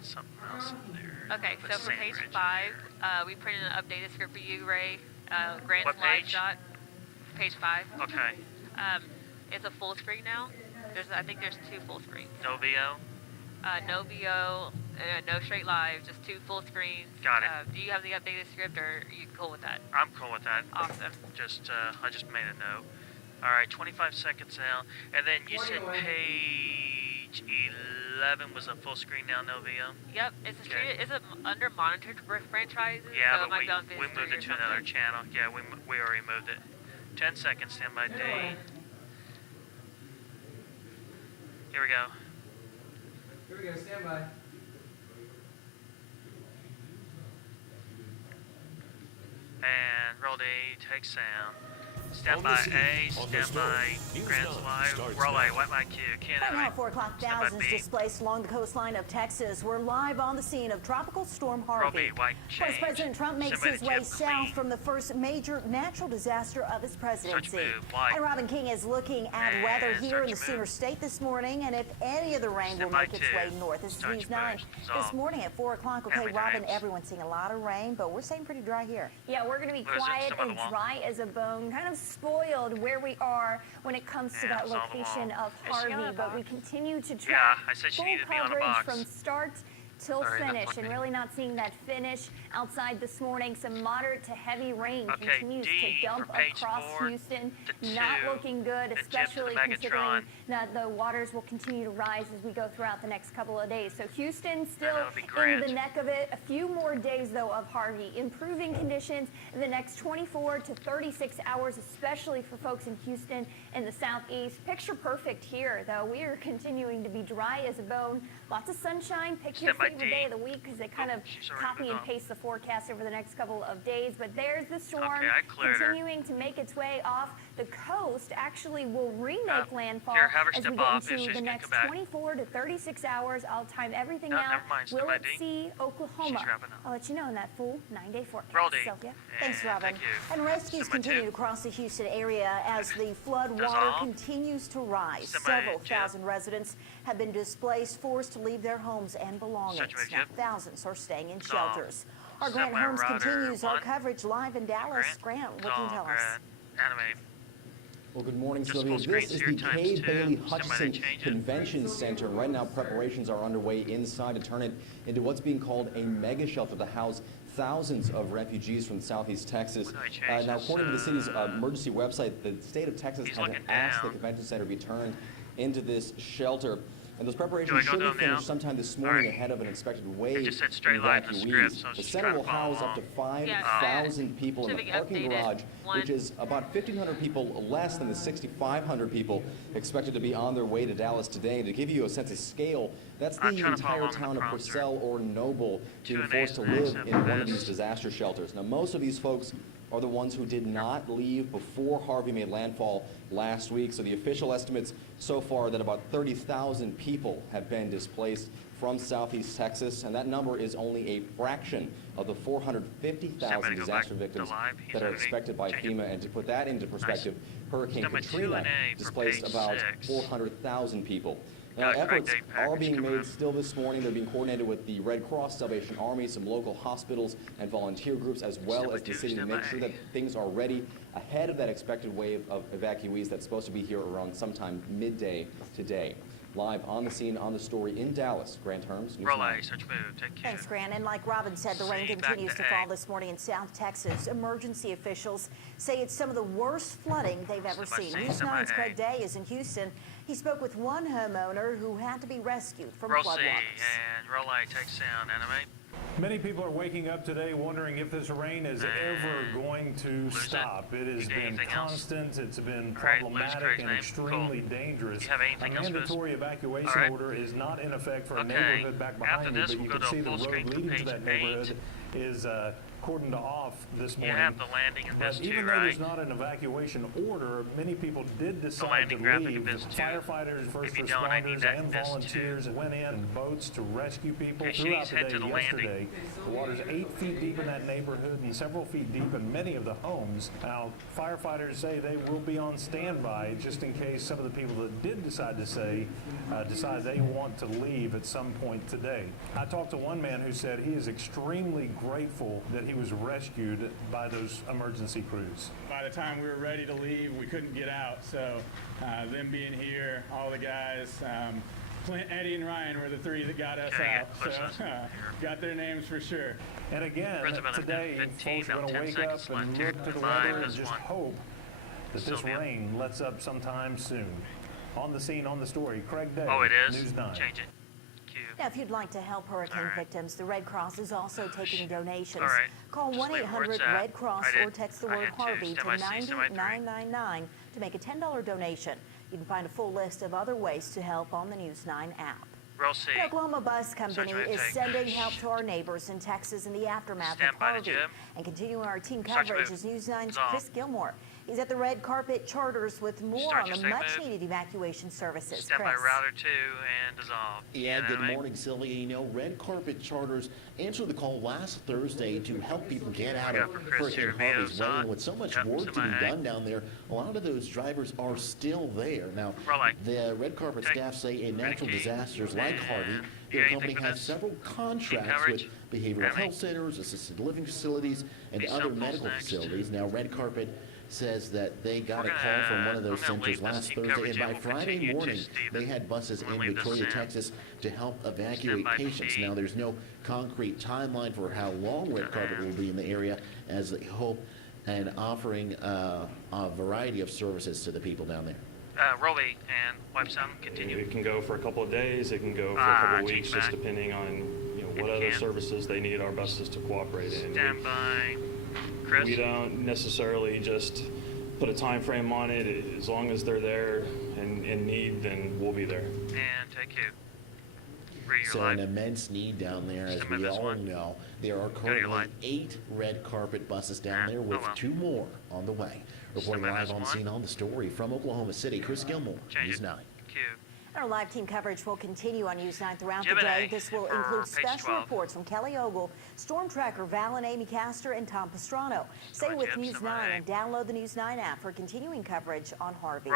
put something else in there. Okay, so for page 5, we printed an updated script for you, Ray. Grant's What live page? shot. Page 5. Okay. It's a full screen now. I think there's 2 full screens. No VO? No VO, no straight live, just 2 full screens. Got it. Do you have the updated script, or are you cool with that? I'm cool with that. Awesome. I just made a note. All right, 25 seconds now. And then you said page 11 was a full screen now, no VO? Yep, it's a under monitored franchise. Yeah, so but we moved it to another channel. Yeah, we already moved it. 10 seconds, standby date. Here we go. Here we go, stand by. And roll D, take sound. Stand by A, stand by Grant's live. Roll A, wet my cue. Right now at 4 o'clock, thousands displaced along the coastline of Texas. We're live on the scene of Tropical Storm Harvey. Vice President Trump makes his way south from the first major natural disaster of his presidency. And Robin King is looking at weather here in the Sooner State this morning, and if any of the rain will make its way north. This is News 9 this morning at 4 o'clock. Okay, Robin, everyone's seeing a lot of rain, but we're staying pretty dry here. Yeah, we're going to be quiet and dry as a bone, kind of spoiled where we are when it comes to that location of Harvey, but we continue to track full coverage from start till finish, and really not seeing that finish outside this morning. Some moderate to heavy rain continues to dump across Houston. Not looking good, especially considering that the waters will continue to rise as we go throughout the next couple of days. So Houston still in the neck of it. A few more days, though, of Harvey. Improving conditions in the next 24 to 36 hours, especially for folks in Houston and the southeast. Picture perfect here, though. We are continuing to be dry as a bone. Lots of sunshine. Pick your favorite day of the week because they kind of copy and paste the forecast over the next couple of days. But there's the storm continuing to make its way off the coast. Actually will remake landfall as we get into the next 24 to 36 hours. I'll time everything out. Will it see Oklahoma? I'll let you know in that full 9-day forecast. Sophia? Thanks, Robin. And rescues continue across the Houston area as the flood water continues to rise. Several thousand residents have been displaced, forced to leave their homes and belongings. Now, thousands are staying in shelters. Our Grant Holmes continues our coverage live in Dallas. Grant, what can you tell us? Well, good morning, Sylvia. This is the Cade Bailey Hutchison Convention Center. Right now, preparations are underway inside to turn it into what's being called a mega shelter to house thousands of refugees from southeast Texas. Now, according to the city's emergency website, the state of Texas has asked the convention center be turned into this shelter. And those preparations should be finished sometime this morning ahead of an expected wave of evacuees. The center will house up to 5,000 people in the parking garage, which is about 1,500 people less than the 6,500 people expected to be on their way to Dallas today. To give you a sense of scale, that's the entire town of Purcell or Noble being forced to live in one of these disaster shelters. Now, most of these folks are the ones who did not leave before Harvey made landfall last week. So the official estimates so far that about 30,000 people have been displaced from southeast Texas, and that number is only a fraction of the 450,000 disaster victims that are expected by FEMA. And to put that into perspective, Hurricane Katrina displaced about 400,000 people. Now, efforts are being made still this morning. They're being coordinated with the Red Cross, Salvation Army, some local hospitals and volunteer groups, as well as the city, to make sure that things are ready ahead of that expected wave of evacuees that's supposed to be here around sometime midday today. Live on the scene, on the story in Dallas, Grant Herms, News 9. Thanks, Grant. And like Robin said, the rain continues to fall this morning in South Texas. Emergency officials say it's some of the worst flooding they've ever seen. News 9's Craig Day is in Houston. He spoke with one homeowner who had to be rescued from floodwaters. And roll A, take sound, animate. Many people are waking up today wondering if this rain is ever going to stop. It has been constant, it's been problematic and extremely dangerous. A mandatory evacuation order is not in effect for a neighborhood back behind you, but you can see the road leading to that neighborhood is cordoned off this morning. But even though there's not an evacuation order, many people did decide to leave. Firefighters, first responders, and volunteers went in boats to rescue people throughout the day yesterday. today. The water's 8 feet deep in that neighborhood and several feet deep in many of the homes. Now, firefighters say they will be on standby just in case some of the people that did decide they want to leave at some point today. I talked to one man who said he is extremely grateful that he was rescued by those emergency crews. By the time we were ready to leave, we couldn't get out, so them being here, all the guys, Clint, Eddie, and Ryan were the three that got us out, so got their names for sure. And again, today, folks are going to wake up and look to the weather and just hope that this rain lets up sometime soon. On the scene, on the story, Craig Day, News 9. Change it. Now, if you'd like to help hurricane victims, the Red Cross is also taking donations. Call 1-800-RED-CROSS or text the word Harvey to 90999 to make a $10 donation. You can find a full list of other ways to help on the News 9 app. The Oklahoma Bus Company is sending help to our neighbors in Texas in the aftermath of Harvey. And continuing our team coverage is News 9's Chris Gilmore. He's at the Red Carpet Charters with more on the much-needed evacuation services. Stand by router 2 and dissolve. Yeah, good morning, Sylvia. You know, Red Carpet Charters answered the call last Thursday to help people get out of Hurricane Harvey's way. And with so much work to be done down there, a lot of those drivers are still there. Now, the Red Carpet staff say in natural disasters like Harvey, their company has several contracts with behavioral health centers, assisted living facilities, and other medical facilities. Now, Red Carpet says that they got a call from one of those centers last Thursday, and by Friday morning, they had buses in Victoria, Texas, to help evacuate patients. Now, there's no concrete timeline for how long Red Carpet will be in the area, as they hope and offering a variety of services to the people down there. Rolly and wipe some, continue. It can go for a couple of days, it can go for a couple of weeks, just depending on what other services they need our buses to cooperate in. Stand by. Chris? We don't necessarily just put a time frame on it. As long as they're there and in need, then we'll be there. And take you. So an immense need down there, as we all know. There are currently 8 Red Carpet buses down there, with 2 more on the way. Reporting live on scene on the story from Oklahoma City, Chris Gilmore, News 9. Our live team coverage will continue on News 9 throughout the day. This will include special reports from Kelly Ogle, Storm Tracker Val and Amy Castor, and Tom Pastrano. Stay with News 9 and download the News 9 app for continuing coverage on Harvey.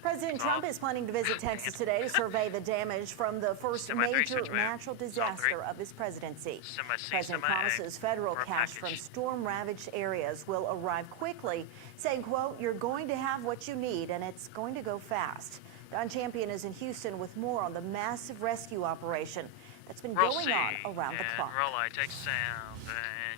President Trump is planning to visit Texas today to survey the damage from the first major natural disaster of his presidency. President promises federal cash from storm-ravaged areas will arrive quickly, saying, quote, "You're going to have what you need, and it's going to go fast." Don Champion is in Houston with more on the massive rescue operation that's been going on around the clock.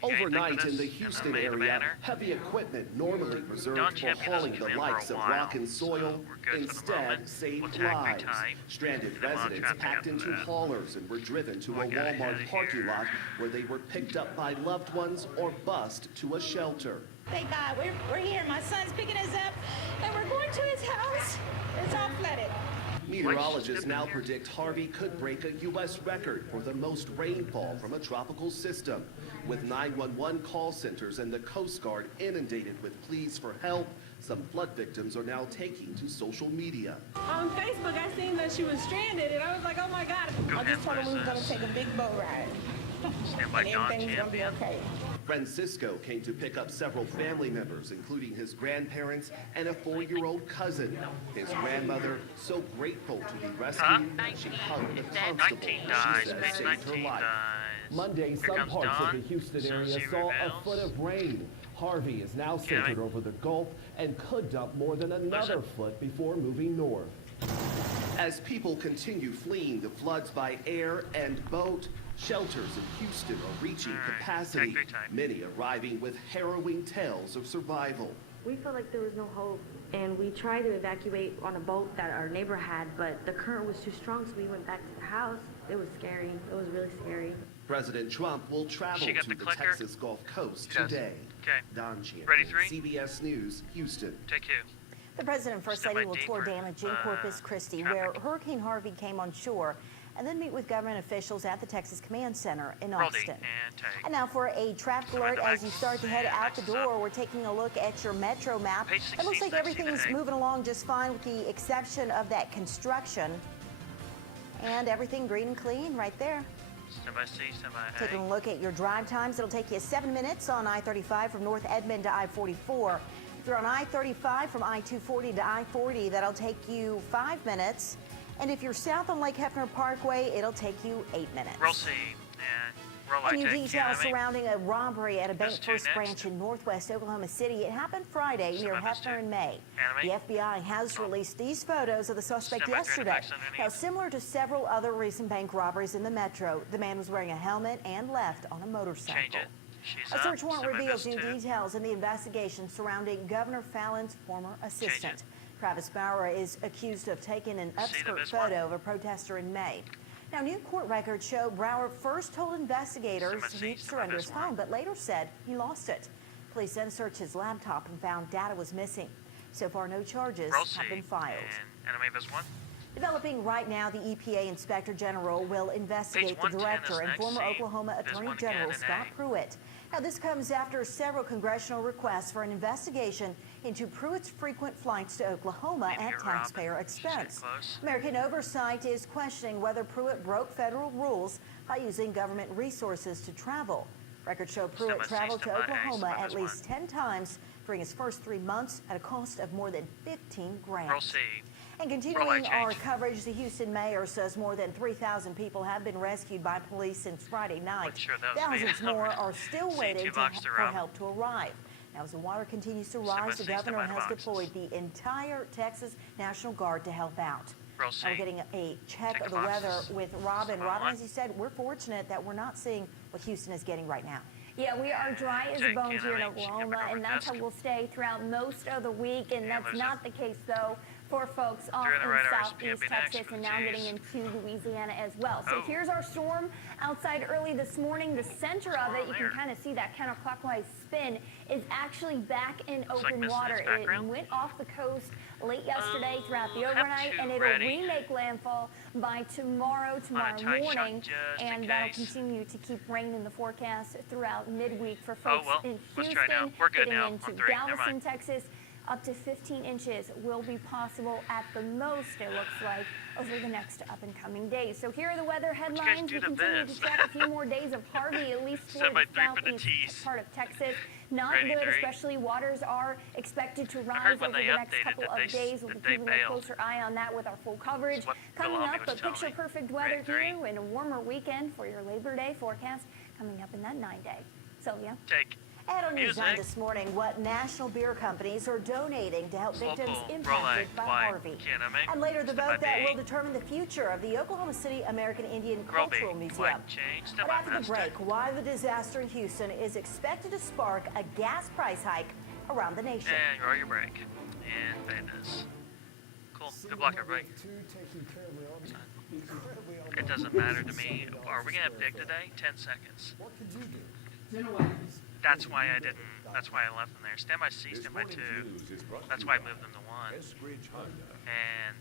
Overnight in the Houston area, heavy equipment normally reserved for hauling the likes of rock and soil instead saved lives. Stranded residents packed into haulers and were driven to a Walmart parking lot where they were picked up by loved ones or bused to a shelter. Thank God, we're here. My son's picking us up, and we're going to his house. It's all flooded. Meteorologists now predict Harvey could break a U.S. record for the most rainfall from a tropical system. With 911 call centers and the Coast Guard inundated with pleas for help, some flood victims are now taking to social media. On Facebook, I seen that she was stranded, and I was like, oh my God. I just told her we were going to take a big boat ride. And everything was going to be okay. Francisco came to pick up several family members, including his grandparents and a 4-year-old cousin. His grandmother, so grateful to be rescued, she hugged the constable she said saved her life. Monday, some parts of the Houston area saw a foot of rain. Harvey is now centered over the Gulf and could dump more than another foot before moving north. As people continue fleeing the floods by air and boat, shelters in Houston are reaching capacity, many arriving with harrowing tales of survival. We felt like there was no hope, and we tried to evacuate on a boat that our neighbor had, but the current was too strong, so we went back to the house. It was scary. It was really scary. President Trump will travel to the Texas Gulf Coast today. Don Champion, CBS News, Houston. Take you. The President and First Lady will tour damage in Corpus Christi, where Hurricane Harvey came on shore, and then meet with government officials at the Texas Command Center in Austin. And now for a traffic alert as you start to head out the door, we're taking a look at your metro map. It looks like everything's moving along just fine with the exception of that construction. And everything green and clean right there. Stand by C, stand by A. Taking a look at your drive times, it'll take you 7 minutes on I-35 from North Edmond to I-44. If you're on I-35 from I-240 to I-40, that'll take you 5 minutes. And if you're south on Lake Hefner Parkway, it'll take you 8 minutes. Roll C and roll And new details surrounding a robbery at a Bank First branch in northwest Oklahoma City. It happened Friday near Hefner and May. The FBI has released these photos of the suspect yesterday. Now, similar to several other recent bank robberies in the metro, the man was wearing a helmet and left on a motorcycle. A search warrant reveals new details in the investigation surrounding Governor Fallon's former assistant. Travis Bauer is accused of taking an upskirt photo of a protester in May. Now, new court records show Brower first told investigators he'd surrender his phone, but later said he lost it. Police then searched his laptop and found data was missing. So far, no charges have been filed. Developing right now, the EPA Inspector General will investigate the director and former Oklahoma Attorney General Scott Pruitt. Now, this comes after several congressional requests for an investigation into Pruitt's frequent flights to Oklahoma at taxpayer expense. American Oversight is questioning whether Pruitt broke federal rules by using government resources to travel. Records show Pruitt traveled to Oklahoma at least 10 times during his first 3 months at a cost of more than $15 grand. And continuing our coverage, the Houston mayor says more than 3,000 people have been rescued by police since Friday night. Thousands more are still waiting for help to arrive. Now, as the water continues to rise, the governor has deployed the entire Texas National Guard to help out. We're getting a check of the weather with Robin. Robin, as you said, we're fortunate that we're not seeing what Houston is getting right now. Yeah, we are dry as a bone here in Oklahoma, and that's how we'll stay throughout most of the week. And that's not the case, though, for folks off in southeast Texas and now getting into Louisiana as well. So here's our storm outside early this morning. The center of it, you can kind of see that counterclockwise spin, is actually back in open water. It went off the coast late yesterday throughout the overnight, and it'll remake landfall by tomorrow morning, and that'll continue to keep rain in the forecast throughout midweek for folks in Houston, getting into Galveston, Texas. Up to 15 inches will be possible at the most, it looks like, over the next up-and-coming days. So here are the weather headlines. We continue to track a few more days of Harvey, at least for the southeast part of Texas. Not good, especially waters are expected to rise over the next couple of days. We'll be keeping a closer eye on that with our full coverage. Coming up, but picture-perfect weather here and a warmer weekend for your Labor Day forecast coming up in that 9-day. Sylvia? And on News 9 this morning, what national beer companies are donating to help victims impacted by Harvey. And later, the vote that will determine the future of the Oklahoma City American Indian Cultural Museum. But after the break, why the disaster in Houston is expected to spark a gas price hike around the nation. And roll your brake. And Bendis. Cool. Good luck, everybody. It doesn't matter to me. Are we going to have big today? 10 seconds. What could you do? That's why I didn't. That's why I left them there. Stand by C, stand by 2. That's why I moved them to 1. And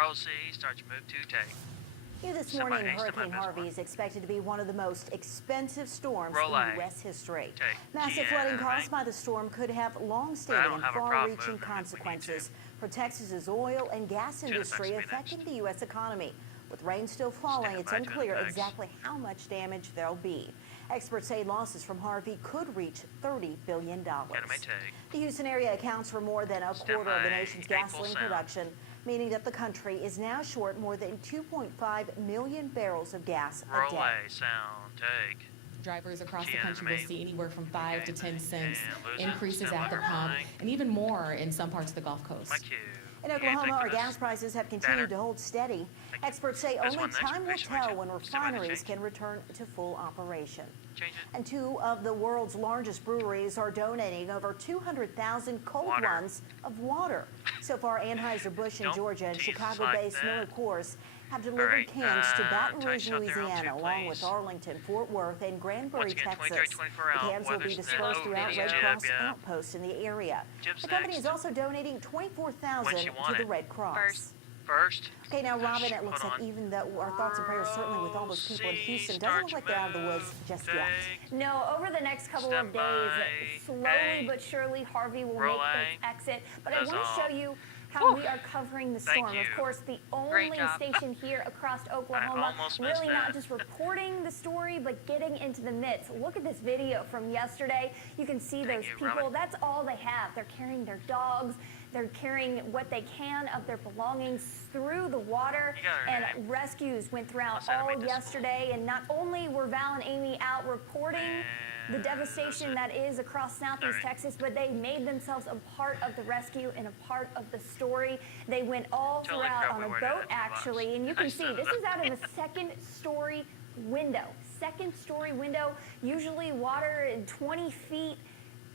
roll C starts move to take. This morning, Hurricane Harvey is expected to be one of the most expensive storms in U.S. history. Massive flooding caused by the storm could have long-standing and far-reaching consequences for Texas's oil and gas industry, affecting the U.S. economy. With rain still falling, it's unclear exactly how much damage there'll be. Experts say losses from Harvey could reach $30 billion. The Houston area accounts for more than a quarter of the nation's gasoline production, meaning that the country is now short more than 2.5 million barrels of gas a day. Drivers across the country will see anywhere from 5 to 10 cents increases at the pump, and even more in some parts of the Gulf Coast. In Oklahoma, our gas prices have continued to hold steady. Experts say only time will tell when refineries can return to full operation. And 2 of the world's largest breweries are donating over 200,000 cold runs of water. So far, Anheuser-Busch in Georgia and Chicago-based Miller Coors have delivered cans to Baton Rouge, Louisiana, along with Arlington, Fort Worth, and Granbury, Texas. The cans will be dispersed throughout Red Cross outposts in the area. The company is also donating $24,000 to the Red Cross. Okay, now, Robin, it looks like even though our thoughts and prayers certainly with all those people in Houston, doesn't look like they're out of the woods just yet. No, over the next couple of days, slowly but surely, Harvey will make its exit. But I want to show you how we are covering the storm. Of course, the only station here across Oklahoma really not just reporting the story, but getting into the midst. Look at this video from yesterday. You can see those people. That's all they have. They're carrying their dogs. They're carrying what they can of their belongings through the water, and rescues went throughout all yesterday. And not only were Val and Amy out reporting the devastation that is across southeast Texas, but they made themselves a part of the rescue and a part of the story. They went all throughout on a boat, actually, and you can see this is out of a second-story window. Second-story window, usually water 20 feet.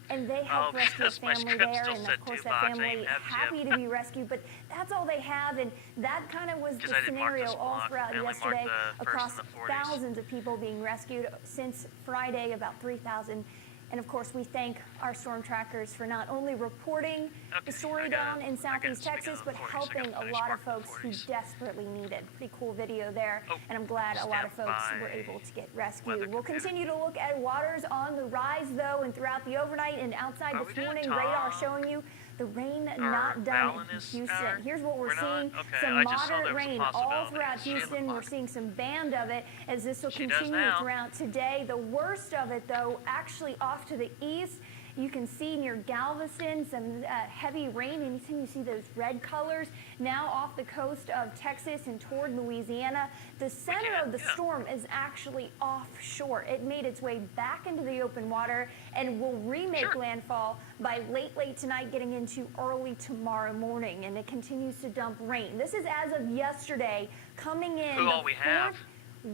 And they helped rescue a family there, and of course that family happy to be rescued, but that's all they have, and that kind of was the scenario all throughout yesterday across thousands of people being rescued since Friday, about 3,000. And of course, we thank our storm trackers for not only reporting the story down in southeast Texas, but helping a lot of folks who desperately need it. Pretty cool video there, and I'm glad a lot of folks were able to get rescued. We'll continue to look at waters on the rise, though, and throughout the overnight and outside this morning. Radar showing you the rain not done in Houston. Here's what we're seeing. Some moderate rain all throughout Houston. We're seeing some band of it as this will continue throughout today. The worst of it, though, actually off to the east. You can see near Galveston some heavy rain. Anytime you see those red colors, now off the coast of Texas and toward Louisiana. The center of the storm is actually offshore. It made its way back into the open water and will remake landfall by late tonight, getting into early tomorrow morning. And it continues to dump rain. This is as of yesterday, coming in the fourth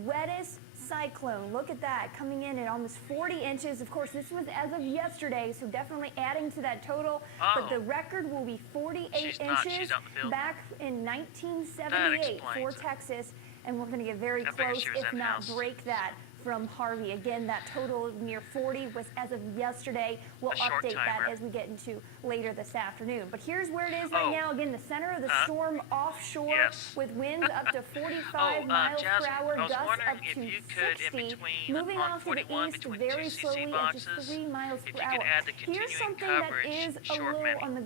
wettest cyclone. Look at that, coming in at almost 40 inches. Of course, this was as of yesterday, so definitely adding to that total. But the record will be 48 inches back in 1978 for Texas. And we're going to get very close, if not break that, from Harvey. Again, that total near 40 was as of yesterday. We'll update that as we get into later this afternoon. But here's where it is right now. Again, the center of the storm offshore with winds up to 45 miles per hour, gusts up to 60. Moving off to the east very slowly at just 3 miles per hour. Here's something that is a little on the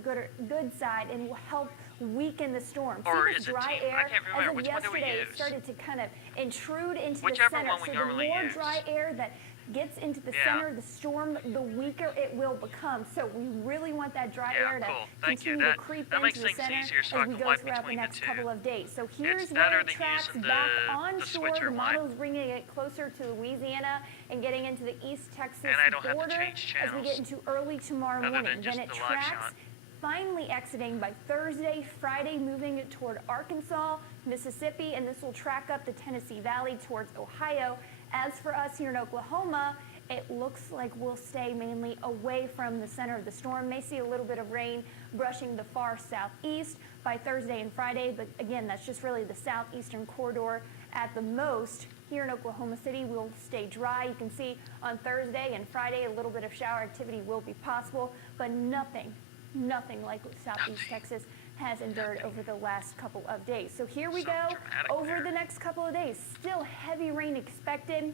good side and will help weaken the storm. See this dry air? As of yesterday, it started to kind of intrude into the center. So the more dry air that gets into the center of the storm, the weaker it will become. So we really want that dry air to continue to creep into the center as we go throughout the next couple of days. So here's where it tracks back onshore. The model's bringing it closer to Louisiana and getting into the East Texas border as we get into early tomorrow morning. Then it tracks, finally exiting by Thursday, Friday, moving it toward Arkansas, Mississippi, and this will track up the Tennessee Valley towards Ohio. As for us here in Oklahoma, it looks like we'll stay mainly away from the center of the storm. May see a little bit of rain brushing the far southeast by Thursday and Friday, but again, that's just really the southeastern corridor at the most. Here in Oklahoma City, we'll stay dry. You can see on Thursday and Friday, a little bit of shower activity will be possible, but nothing like what southeast Texas has endured over the last couple of days. So here we go over the next couple of days. Still heavy rain expected.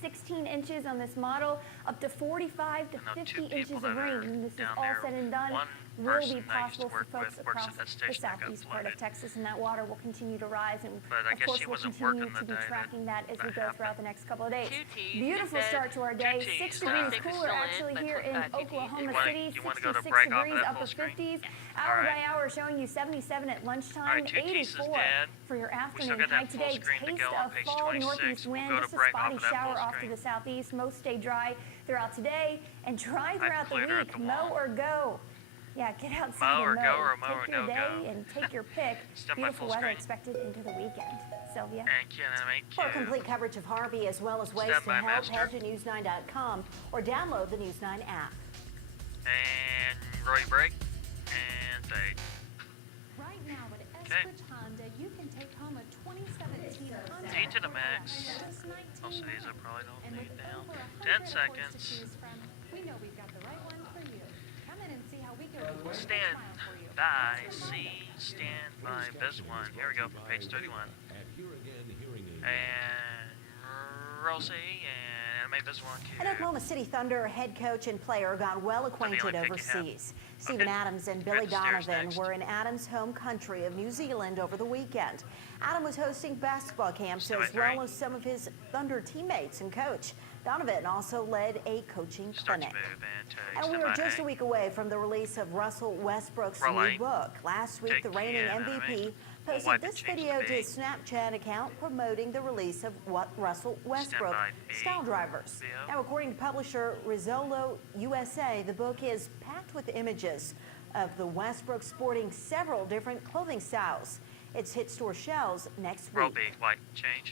16 inches on this model, up to 45 to 50 inches of rain. And this is all said and done, will be possible for folks across the southeast part of Texas, and that water will continue to rise. And of course, we'll continue to be tracking that as we go throughout the next couple of days. Beautiful start to our day. 6 degrees cooler actually here in Oklahoma City. 66 degrees, upper 50s. Hour by hour showing you 77 at lunchtime, 84 for your afternoon high today. Taste of fall northeast wind, just a spotty shower off to the southeast. Most stay dry throughout today and dry throughout the week. Mow or go. Yeah, get outside and mow. Take your day and take your pick. Beautiful weather expected into the weekend. Sylvia? For complete coverage of Harvey as well as ways to help, head to news9.com or download the News 9 app. And Roy break and fade. Right now at Eskridge Honda, you can take home a 2017 Honda. D to the max. Most of these I probably don't need now. 10 seconds. We know we've got the right one for you. Come in and see how we go. Stand by. Stand by. Best one. Here we go for page 31. And roll C and anime best one. An Oklahoma City Thunder head coach and player got well acquainted overseas. Stephen Adams and Billy Donovan were in Adams' home country of New Zealand over the weekend. Adam was hosting basketball camps as well as some of his Thunder teammates and coach. Donovan also led a coaching clinic. And we are just a week away from the release of Russell Westbrook's new book. Last week, the reigning MVP posted this video to his Snapchat account promoting the release of Russell Westbrook Style Drivers. Now, according to publisher Rizzolo USA, the book is packed with images of the Westbrook sporting several different clothing styles. It's hit store shelves next week.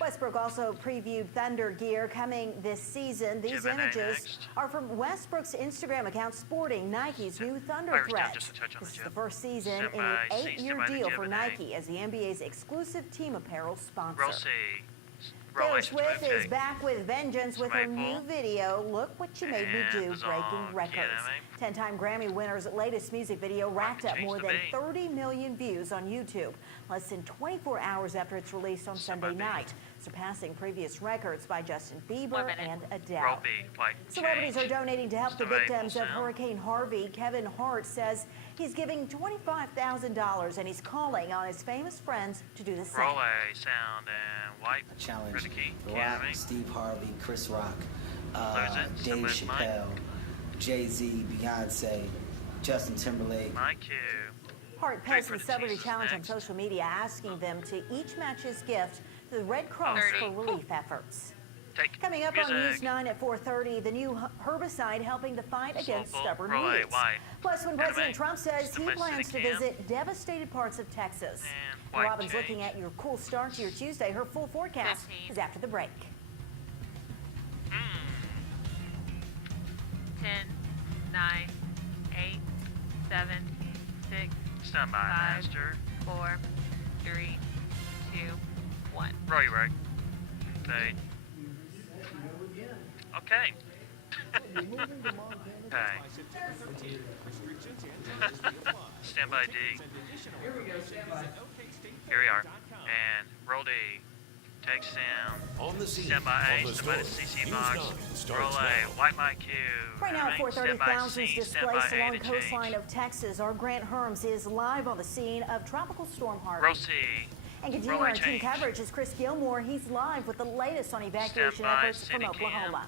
Westbrook also previewed Thunder gear coming this season. These images are from Westbrook's Instagram account sporting Nike's new Thunder thread. This is the first season in an 8-year deal for Nike as the NBA's exclusive team apparel sponsor. Taylor Swift is back with vengeance with her new video, Look What You Made Me Do, breaking records. 10-time Grammy winner's latest music video racked up more than 30 million views on YouTube, less than 24 hours after its release on Sunday night, surpassing previous records by Justin Bieber and Adele. Celebrities are donating to help the victims of Hurricane Harvey. Kevin Hart says he's giving $25,000 and he's calling on his famous friends to do the same. Challenge The Rock, Steve Harvey, Chris Rock, Dave Chappelle, Jay-Z, Beyonce, Justin Timberlake. Hart posted the celebrity challenge on social media, asking them to each match his gift to the Red Cross for relief efforts. Coming up on News 9 at 4:30, the new herbicide helping the fight against stubborn weeds. Plus, when President Trump says he plans to visit devastated parts of Texas. And Robin's looking at your cool start to your Tuesday. Her full forecast is after the break. 10, 9, 8, 7, 6, Stand by, 5, Master. 4, 3, 2, 1. Roy, right? Okay. Stand by D. Here we go, stand by. Here we are. And roll D. Take sound. On the scene. Stand by A. Stand by the CC box. Roll A. White my cue. Right now, at 4:30, thousands displaced along the coastline of Texas. Our Grant Herms is live on the scene of Tropical Storm Harvey. Roll C. And continuing our team coverage is Chris Gilmore. He's live with the latest on evacuation efforts from Oklahoma.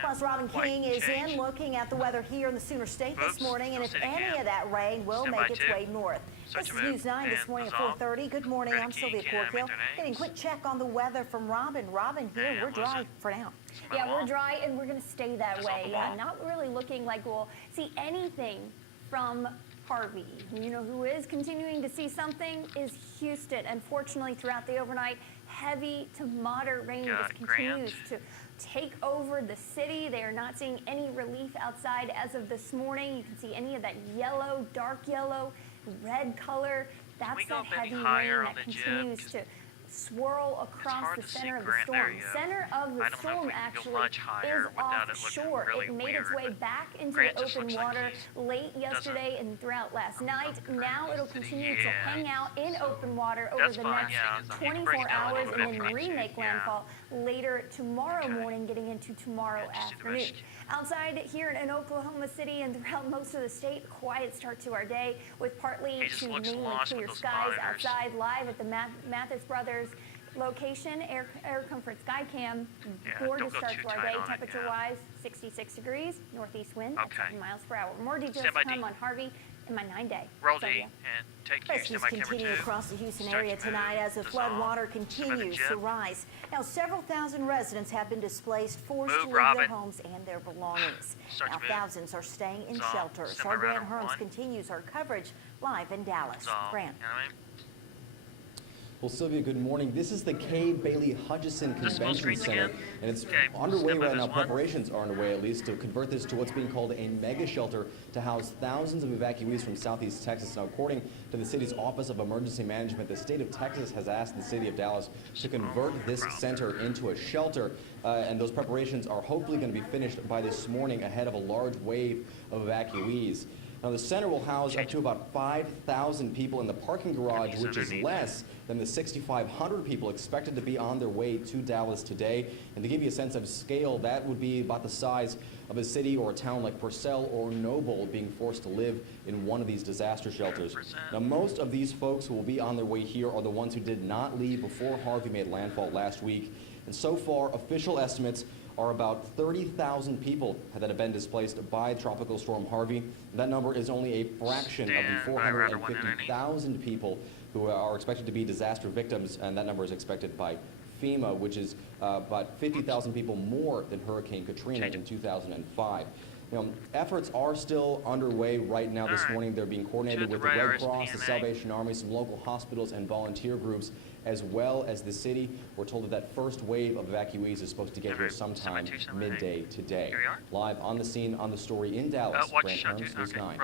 Plus, Robin King is in looking at the weather here in the Sooner State this morning, and if any of that rain will make its way north. This is News 9 this morning at 4:30. Good morning, I'm Sylvia Corkill. Getting a quick check on the weather from Robin. Robin, here, we're dry for now. Yeah, we're dry, and we're going to stay that way. Not really looking like we'll see anything from Harvey. You know who is continuing to see something is Houston. Unfortunately, throughout the overnight, heavy to moderate rain just continues to take over the city. They are not seeing any relief outside as of this morning. You can see any of that yellow, dark yellow, red color. That's that heavy rain that continues to swirl across the center of the storm. Center of the storm actually is offshore. It made its way back into the open water late yesterday and throughout last night. Now it'll continue to hang out in open water over the next 24 hours and then remake landfall later tomorrow morning, getting into tomorrow afternoon. Outside here in Oklahoma City and throughout most of the state, quiet start to our day with partly to mainly clear skies outside. Live at the Mathis Brothers location, Air Comfort Skycam. Gorgeous start to our day, temperature-wise, 66 degrees, northeast wind at 7 miles per hour. More details come on Harvey in my 9-day. Roll D and take Rescues continue across the Houston area tonight as the flood water continues to rise. Now, several thousand residents have been displaced, forced to leave their homes and their belongings. Now, thousands are staying in shelters. Our Grant Herms continues our coverage live in Dallas. Grant. Well, Sylvia, good morning. This is the Kay Bailey Hutchison Convention Center, and it's underway right now. Preparations are underway, at least, to convert this to what's being called a mega shelter to house thousands of evacuees from southeast Texas. Now, according to the city's Office of Emergency Management, the state of Texas has asked the city of Dallas to convert this center into a shelter, and those preparations are hopefully going to be finished by this morning ahead of a large wave of evacuees. Now, the center will house up to about 5,000 people in the parking garage, which is less than the 6,500 people expected to be on their way to Dallas today. And to give you a sense of scale, that would be about the size of a city or a town like Purcell or Noble being forced to live in one of these disaster shelters. Now, most of these folks who will be on their way here are the ones who did not leave before Harvey made landfall last week. And so far, official estimates are about 30,000 people that have been displaced by Tropical Storm Harvey. That number is only a fraction of the 450,000 people who are expected to be disaster victims, and that number is expected by FEMA, which is about 50,000 people more than Hurricane Katrina in 2005. Efforts are still underway right now this morning. They're being coordinated with the Red Cross, the Salvation Army, some local hospitals and volunteer groups, as well as the city. We're told that that first wave of evacuees is supposed to get here sometime midday today. Live on the scene on the story in Dallas, Grant Hearns, News 9.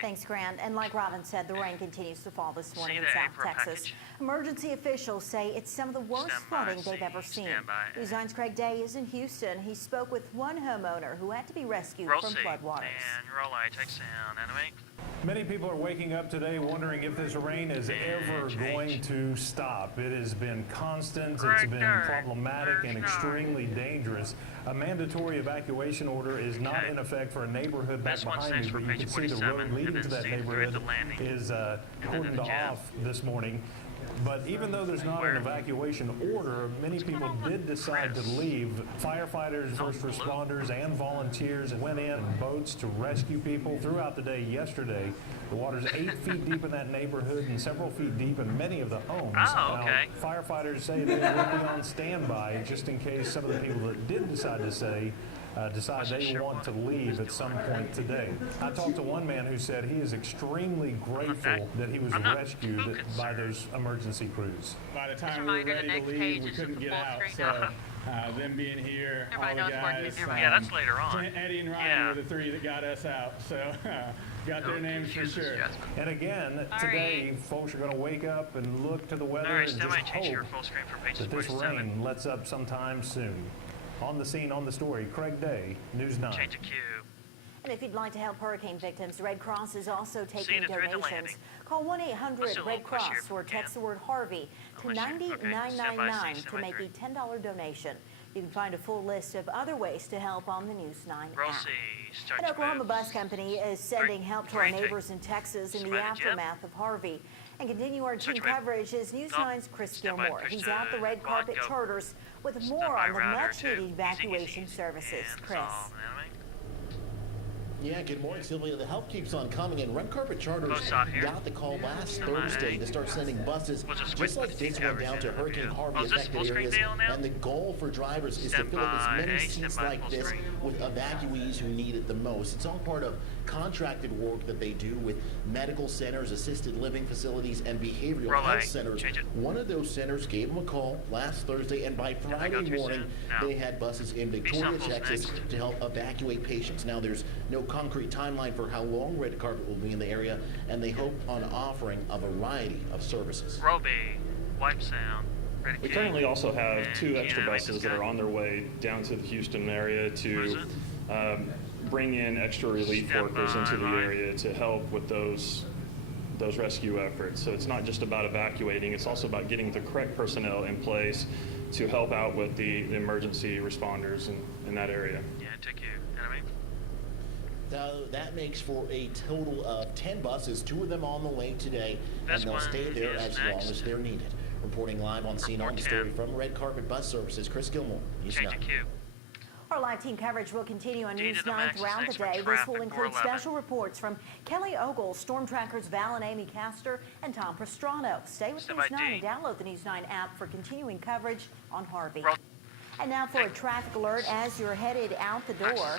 Thanks, Grant. And like Robin said, the rain continues to fall this morning in South Texas. Emergency officials say it's some of the worst flooding they've ever seen. News 9's Craig Day is in Houston. He spoke with one homeowner who had to be rescued from floodwaters. And roll eye, take sound, enemy. Many people are waking up today wondering if this rain is ever going to stop. It has been constant, it's been problematic and extremely dangerous. A mandatory evacuation order is not in effect for a neighborhood back behind me, but you can see the road leading to that neighborhood is cordoned off this morning. But even though there's not an evacuation order, many people did decide to leave. Firefighters, first responders, and volunteers went in boats to rescue people throughout the day yesterday. The water's 8 feet deep in that neighborhood and several feet deep in many of the homes. Now, firefighters say they will be on standby just in case some of the people that did decide they want to leave at some point today. I talked to one man who said he is extremely grateful that he was rescued by those emergency crews. By the time we were ready to leave, we couldn't get out. So them being here, all the guys, that's later on. Eddie and Ryan were the three that got us out. So got their names for sure. And again, today, folks are going to wake up and look to the weather and just hope that this rain lets up sometime soon. On the scene, on the story, Craig Day, News 9. Change of cue. And if you'd like to help hurricane victims, the Red Cross is also taking donations. Call 1-800-RED-CROSS or text the word Harvey to 90999 to make a $10 donation. You can find a full list of other ways to help on the News 9 app. An Oklahoma bus company is sending help to our neighbors in Texas in the aftermath of Harvey. And continue our team coverage is News 9's Chris Gilmore. He's at the red carpet charters with more on the much-needed evacuation services. Chris. Yeah, good morning, Sylvia. The help keeps on coming, and red carpet charters got the call last Thursday to start sending buses just like this one down to Hurricane Harvey affected areas. And the goal for drivers is to fill up as many seats like this with evacuees who need it the most. It's all part of contracted work that they do with medical centers, assisted living facilities, and behavioral health centers. One of those centers gave them a call last Thursday, and by Friday morning, they had buses in Victoria, Texas to help evacuate patients. Now, there's no concrete timeline for how long red carpet will be in the area, and they hope on offering a variety of services. Roby, wipe sound. We currently also have 2 extra buses that are on their way down to the Houston area to bring in extra relief workers into the area to help with those rescue efforts. So it's not just about evacuating, it's also about getting the correct personnel in place to help out with the emergency responders in that area. Yeah, take you. Enemy. That makes for a total of 10 buses, 2 of them on the way today, and they'll stay there as long as they're needed. Reporting live on scene on the story from Red Carpet Bus Services, Chris Gilmore, News 9. Our live team coverage will continue on News 9 throughout the day. This will include special reports from Kelly Ogle, Storm Trackers Val and Amy Castor, and Tom Pastrano. Stay with News 9 and download the News 9 app for continuing coverage on Harvey. And now for a traffic alert as you're headed out the door.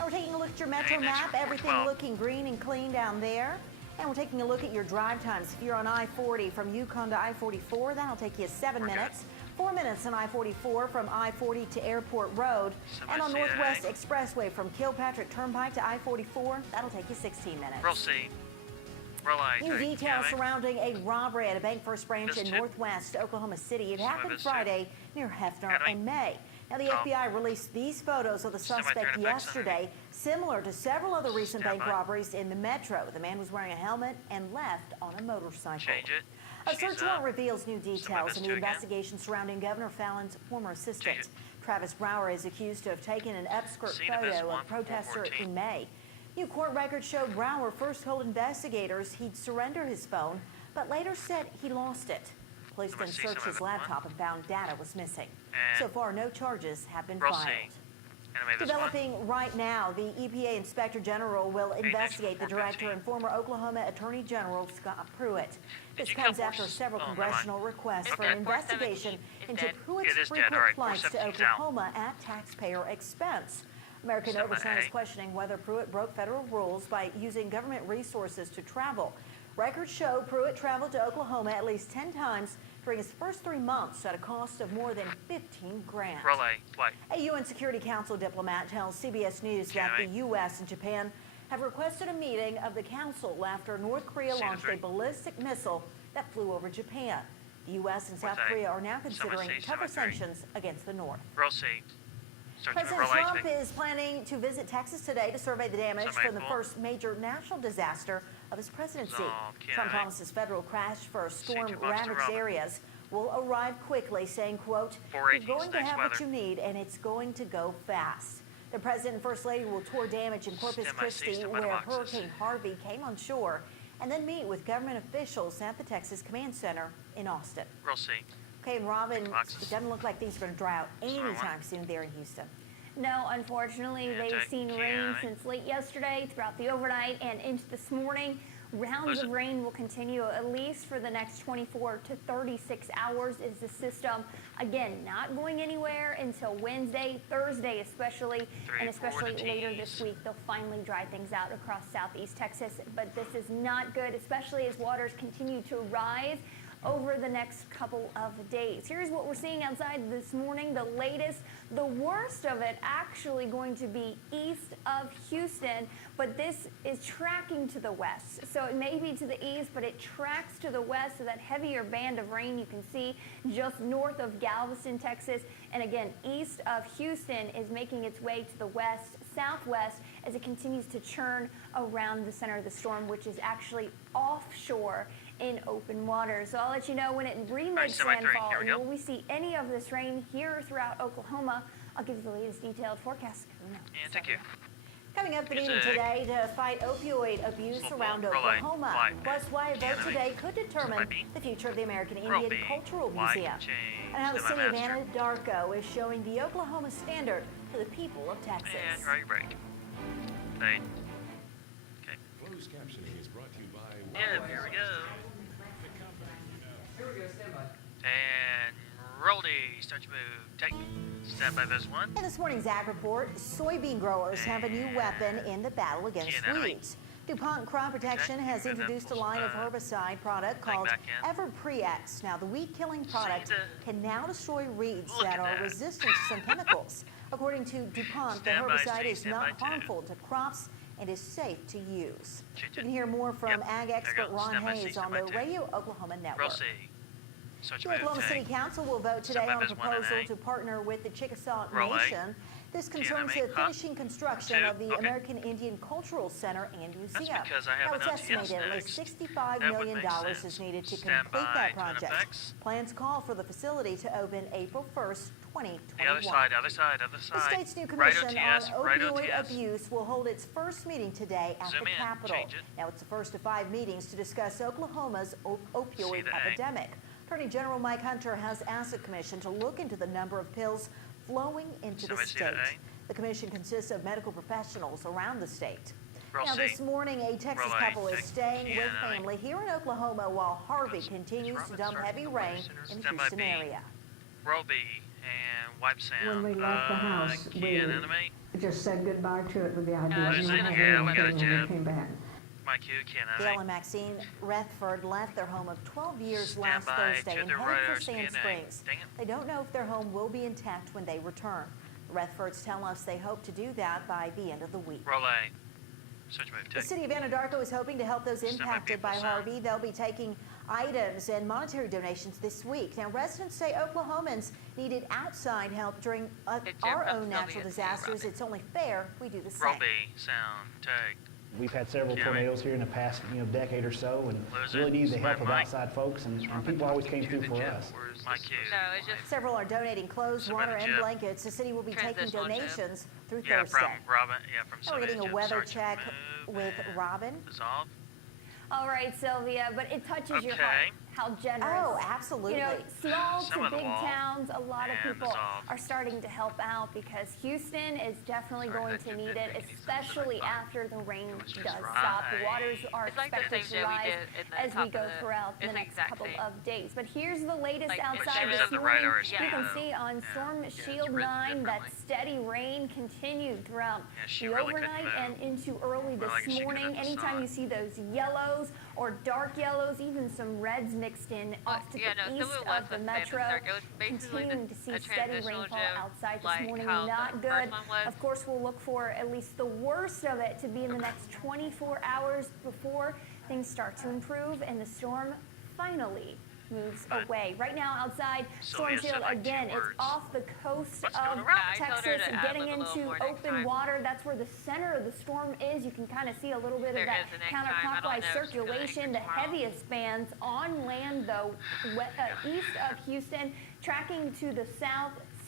And we're taking a look at your Metro map. Everything looking green and clean down there. And we're taking a look at your drive times. If you're on I-40 from Yukon to I-44, that'll take you 7 minutes. 4 minutes on I-44 from I-40 to Airport Road. And on Northwest Expressway from Kilpatrick Turnpike to I-44, that'll take you 16 minutes. Roll C. Roll I. New details surrounding a robbery at a Bank First branch in Northwest Oklahoma City. It happened Friday near Hefner and May. Now, the FBI released these photos of the suspect yesterday, similar to several other recent bank robberies in the metro. The man was wearing a helmet and left on a motorcycle. Change it. A search warrant reveals new details in the investigation surrounding Governor Fallon's former assistant. Travis Brower is accused of taking an upskirt photo of a protester in May. New court records showed Brower first told investigators he'd surrender his phone, but later said he lost it. Police then searched his laptop and found data was missing. So far, no charges have been filed. Developing right now, the EPA Inspector General will investigate the director and former Oklahoma Attorney General Scott Pruitt. This comes after several congressional requests for an investigation into Pruitt's frequent flights to Oklahoma at taxpayer expense. American Oversight is questioning whether Pruitt broke federal rules by using government resources to travel. Records show Pruitt traveled to Oklahoma at least 10 times during his first 3 months at a cost of more than $15 grand. A UN Security Council diplomat tells CBS News that the U.S. and Japan have requested a meeting of the council after North Korea launched a ballistic missile that flew over Japan. The U.S. and South Korea are now considering tougher sanctions against the North. President Trump is planning to visit Texas today to survey the damage from the first major natural disaster of his presidency. Trump promises federal crash for storm-ravaged areas will arrive quickly, saying, quote, "You're going to have what you need, and it's going to go fast." The president and first lady will tour damage in Corpus Christi, where Hurricane Harvey came on shore, and then meet with government officials at the Texas Command Center in Austin. Okay, and Robin, it doesn't look like things are going to dry out anytime soon there in Houston. No, unfortunately, they've seen rain since late yesterday, throughout the overnight, and into this morning. Rounds of rain will continue at least for the next 24 to 36 hours is the system. Again, not going anywhere until Wednesday, Thursday especially, and especially later this week. They'll finally dry things out across southeast Texas, but this is not good, especially as waters continue to rise over the next couple of days. Here's what we're seeing outside this morning. The latest, the worst of it actually going to be east of Houston, but this is tracking to the west. So it may be to the east, but it tracks to the west. So that heavier band of rain you can see just north of Galveston, Texas. And again, east of Houston is making its way to the west, southwest, as it continues to churn around the center of the storm, which is actually offshore in open water. So I'll let you know when it remakes landfall and will we see any of this rain here throughout Oklahoma. I'll give you the latest detailed forecast coming up. Thank you. Coming up, the meeting today to fight opioid abuse around Oklahoma. Plus, why a vote today could determine the future of the American Indian Cultural Museum. And how the city of Anadarko is showing the Oklahoma standard to the people of Texas. And break. Okay. Closed captioning is brought to you by... Yeah, here we go. Here we go, stand by. And roll D, start your move. Take. Stand by this one. In this morning's ag report, soybean growers have a new weapon in the battle against weeds. DuPont Crop Protection has introduced a line of herbicide product called EverPreX. Now, the weed-killing product can now destroy weeds that are resistant to some chemicals. According to DuPont, the herbicide is not harmful to crops and is safe to use. You can hear more from ag expert Ron Hayes on the Radio Oklahoma Network. The Oklahoma City Council will vote today on a proposal to partner with the Chickasaw Nation. This concerns the finishing construction of the American Indian Cultural Center and Museum. Now, it's estimated at least $65 million is needed to complete that project. Plans call for the facility to open April 1st, 2021. The other side. The state's new Commission on Opioid Abuse will hold its first meeting today at the Capitol. Now, it's the first of 5 meetings to discuss Oklahoma's opioid epidemic. Attorney General Mike Hunter has asked the commission to look into the number of pills flowing into the state. The commission consists of medical professionals around the state. Now, this morning, a Texas couple is staying with family here in Oklahoma while Harvey continues to dump heavy rain in the Houston area. Roll B and wipe sound. When we left the house, we just said goodbye to it with the idea of when we came back. Gail and Maxine Rethford left their home of 12 years last Thursday and headed for Sand Springs. They don't know if their home will be intact when they return. The Rethfords tell us they hope to do that by the end of the week. The city of Anadarko is hoping to help those impacted by Harvey. They'll be taking items and monetary donations this week. Now, residents say Oklahomans needed outside help during our own natural disasters. It's only fair we do the same. Robbie, sound, tag. We've had several tornadoes here in the past, decade or so, and really needed the help of outside folks, and people always came through for us. Several are donating clothes, water, and blankets. The city will be taking donations through Thursday. From Robin, from We're getting a weather check with Robin. Dissolve. All right, Sylvia, but it touches your heart. How generous. Oh, absolutely. Small to big towns, a lot of people are starting to help out because Houston is definitely going to need it, especially after the rain does stop. The waters are expected to rise as we go throughout the next couple of days. But here's the latest outside this morning. You can see on Storm Shield 9 that steady rain continued throughout the overnight and into early this morning. Anytime you see those yellows or dark yellows, even some reds mixed in off to the east of the metro. Continuing to see steady rainfall outside this morning. Not good. Of course, we'll look for at least the worst of it to be in the next 24 hours before things start to improve and the storm finally moves away. Right now outside, Storm Shield, again, it's off the coast of Texas, getting into open water. That's where the center of the storm is. You can kind of see a little bit of that counterclockwise circulation. The heaviest bands on land, though, east of Houston, tracking to the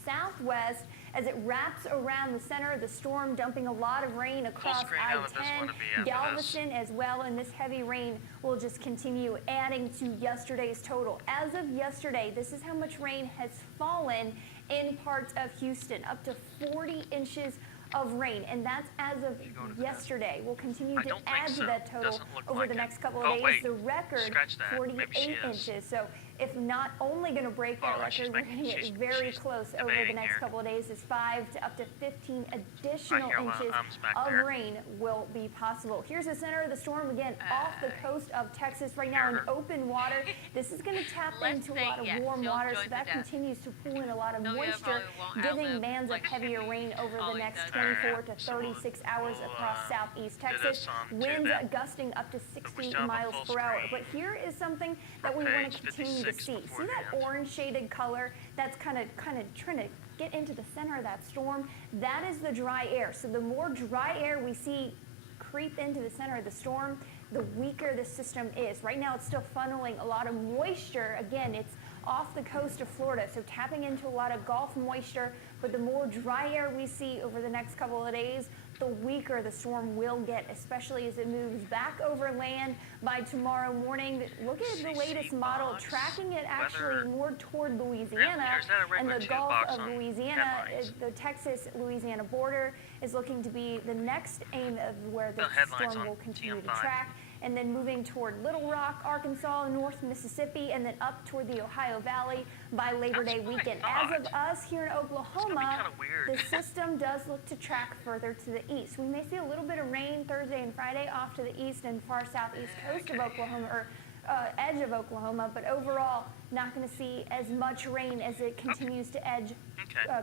southwest as it wraps around the center of the storm, dumping a lot of rain across I-10, Galveston as well, and this heavy rain will just continue adding to yesterday's total. As of yesterday, this is how much rain has fallen in parts of Houston, up to 40 inches of rain, and that's as of yesterday. We'll continue to add to that total over the next couple of days. The record, 48 inches. So if not only going to break that record, we're going to get very close over the next couple of days as 5 to up to 15 additional inches of rain will be possible. Here's the center of the storm, again, off the coast of Texas right now in open water. This is going to tap into a lot of warm water, so that continues to pull in a lot of moisture, giving bands of heavier rain over the next 24 to 36 hours across southeast Texas. Winds gusting up to 60 miles per hour. But here is something that we want to continue to see. See that orange shaded color that's kind of trying to get into the center of that storm? That is the dry air. So the more dry air we see creep into the center of the storm, the weaker the system is. Right now it's still funneling a lot of moisture. Again, it's off the coast of Florida, so tapping into a lot of Gulf moisture, but the more dry air we see over the next couple of days, the weaker the storm will get, especially as it moves back over land by tomorrow morning. Look at the latest model, tracking it actually more toward Louisiana, and the Gulf of Louisiana, the Texas-Louisiana border is looking to be the next aim of where the storm will continue to track. And then moving toward Little Rock, Arkansas, North Mississippi, and then up toward the Ohio Valley by Labor Day weekend. As of us here in Oklahoma, the system does look to track further to the east. We may see a little bit of rain Thursday and Friday off to the east and far southeast coast of Oklahoma, or edge of Oklahoma, but overall not going to see as much rain as it continues to edge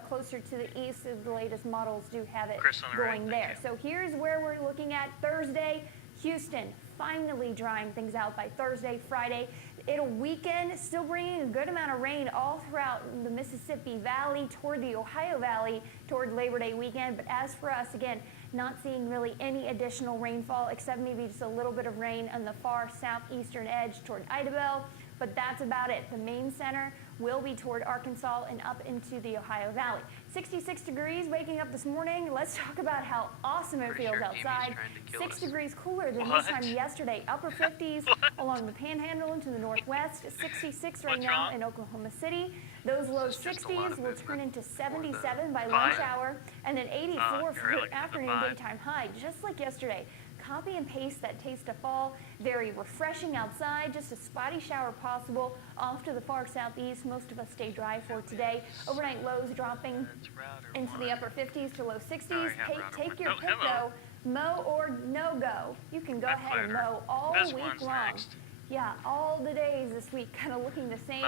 closer to the east. The latest models do have it going there. So here's where we're looking at Thursday. Houston finally drying things out by Thursday, Friday. It'll weaken, still bringing a good amount of rain all throughout the Mississippi Valley toward the Ohio Valley toward Labor Day weekend. But as for us, again, not seeing really any additional rainfall except maybe just a little bit of rain on the far southeastern edge toward Idabel. But that's about it. The main center will be toward Arkansas and up into the Ohio Valley. 66 degrees waking up this morning. Let's talk about how awesome it feels outside. 6 degrees cooler than this time yesterday. Upper 50s along the Panhandle into the northwest. 66 right now in Oklahoma City. Those low 60s will turn into 77 by lunch hour, and then 84 for the afternoon daytime high, just like yesterday. Copy and paste that taste of fall. Very refreshing outside. Just a spotty shower possible off to the far southeast. Most of us stay dry for today. Overnight lows dropping into the upper 50s to low 60s. Take your pick though. Mow or no go. You can go ahead and mow all week long. Yeah, all the days this week kind of looking the same.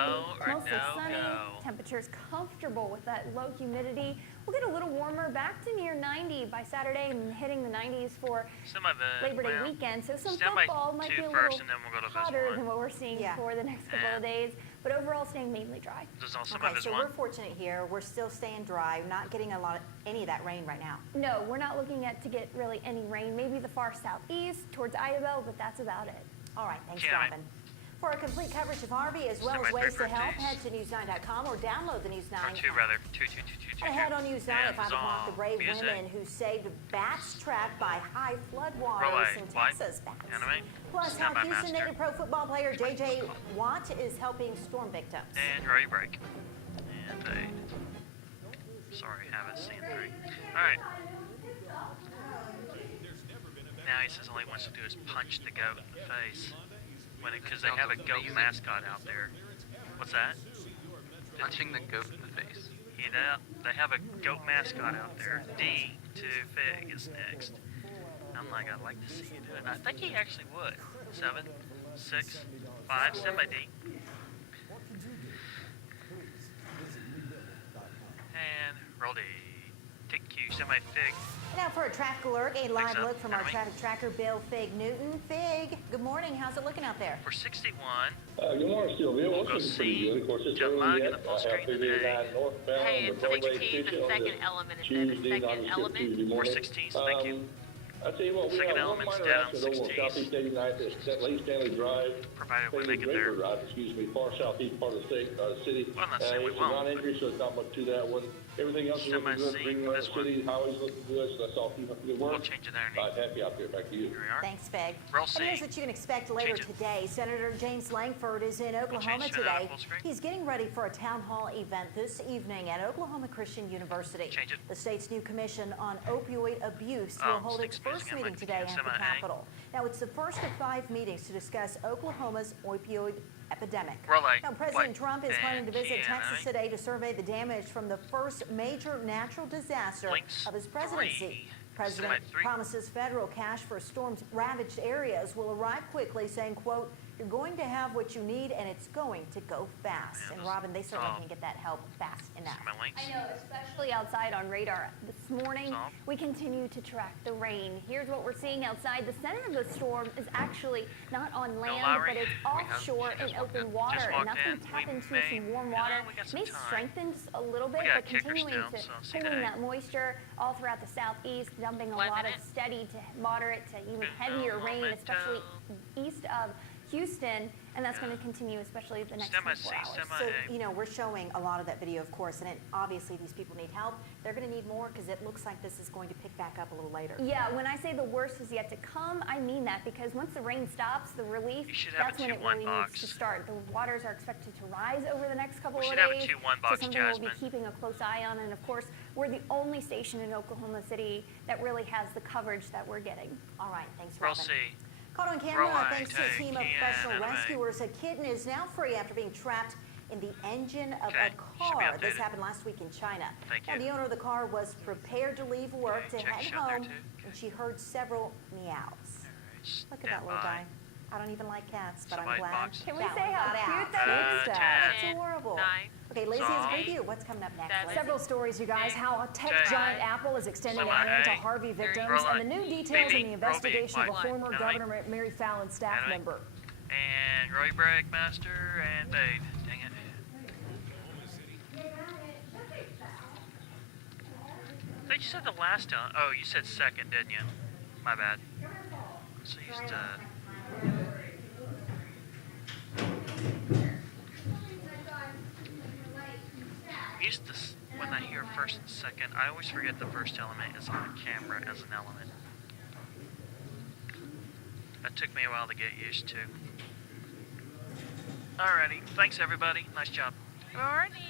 Mostly sunny, temperatures comfortable with that low humidity. We'll get a little warmer, back to near 90 by Saturday and hitting the 90s for Labor Day weekend. So some football might be a little hotter than what we're seeing for the next couple of days, but overall staying mainly dry. Okay, so we're fortunate here. We're still staying dry, not getting any of that rain right now. No, we're not looking to get really any rain. Maybe the far southeast towards Idabel, but that's about it. All right, thanks, Robin. For a complete coverage of Harvey, as well as ways to help, head to news9.com or download the News 9 app. Ahead on News 9 at 5 o'clock, the brave women who saved bats trapped by high flood waters in Texas. Plus, how Houston native pro football player J.J. Watt is helping storm victims. And ready break. And fade. Sorry, haven't seen 3. All right. Now he says all he wants to do is punch the goat in the face. Because they have a goat mascot out there. What's that? Punching the goat in the face. They have a goat mascot out there. D to Fig is next. I'm like, I'd like to see you do it. And I think he actually would. 7, 6, 5, stand by D. And roll D. Tick Q, stand by Fig. Now for a traffic alert, a live look from our traffic tracker, Bill Fig Newton. Fig, good morning. How's it looking out there? For 61. Good morning, Sylvia. We'll go see Jump Mug in the full screen today. Hey, it's 16, the second element is there. The second element. 416, thank you. I tell you what, we second have one element's minor dead on accident over 16. Southeast 89th at Lake Stanley Drive. Provided we make it there. Drive, far southeast part of the city. Well, I'm not saying we won't. Non-injury, so it's not much to that one. Everything else is looking good. Bringing around the city, highways looking good, so that's all keep up good work. We'll change it underneath. Happy out there. Back to you. Here we are. Thanks, Fig. Roll And C. here's what you can expect later today. Senator James Langford is in Oklahoma today. He's getting ready for a town hall event this evening at Oklahoma Christian University. Change it. The state's new commission on opioid abuse will hold its first meeting today at the Capitol. Now, it's the first of 5 meetings to discuss Oklahoma's opioid epidemic. Now, President Trump is planning to visit Texas today to survey the damage from the first major natural disaster of his presidency. President promises federal cash for storm-ravaged areas will arrive quickly, saying, quote, "You're going to have what you need, and it's going to go fast." And Robin, they certainly can get that help fast enough. I know, especially outside on radar. This morning, we continue to track the rain. Here's what we're seeing outside. The center of the storm is actually not on land, but it's offshore in open water, and that's going to tap into some warm water. May strengthen just a little bit, but continuing to pull in that moisture all throughout the southeast, dumping a lot of steady to moderate to even heavier rain, especially east of Houston, and that's going to continue, especially the next 24 hours. So, you know, we're showing a lot of that video, of course, and obviously these people need help. They're going to need more because it looks like this is going to pick back up a little later. Yeah, when I say the worst is yet to come, I mean that, because once the rain stops, the relief, that's when it really needs to start. The waters are expected to rise over the next couple of days. So something we'll be keeping a close eye on, and of course, we're the only station in Oklahoma City that really has the coverage that we're getting. All right, thanks, Robin. Roll C. Caught on camera, thanks to a team of professional rescuers, a kitten is now free after being trapped in the engine of a car. This happened last week in China. Now, the owner of the car was prepared to leave work to head home, and she heard several meows. Look at that little guy. I don't even like cats, but I'm glad. Can we say how cute that is? That's adorable. Okay, Lacey has a review. What's coming up next? Several stories, you guys. How a tech giant Apple is extending a hand to Harvey victims, and the new details in the investigation of a former Governor Mary Fallon staff member. And Roy Bragg, Master, and Fade. Dang it. I think you said the last time. Oh, you said second, didn't you? My bad. So used to. When I hear first and second, I always forget the first element is on the camera as an element. That took me a while to get used to. Alrighty, thanks everybody. Nice job. Morning.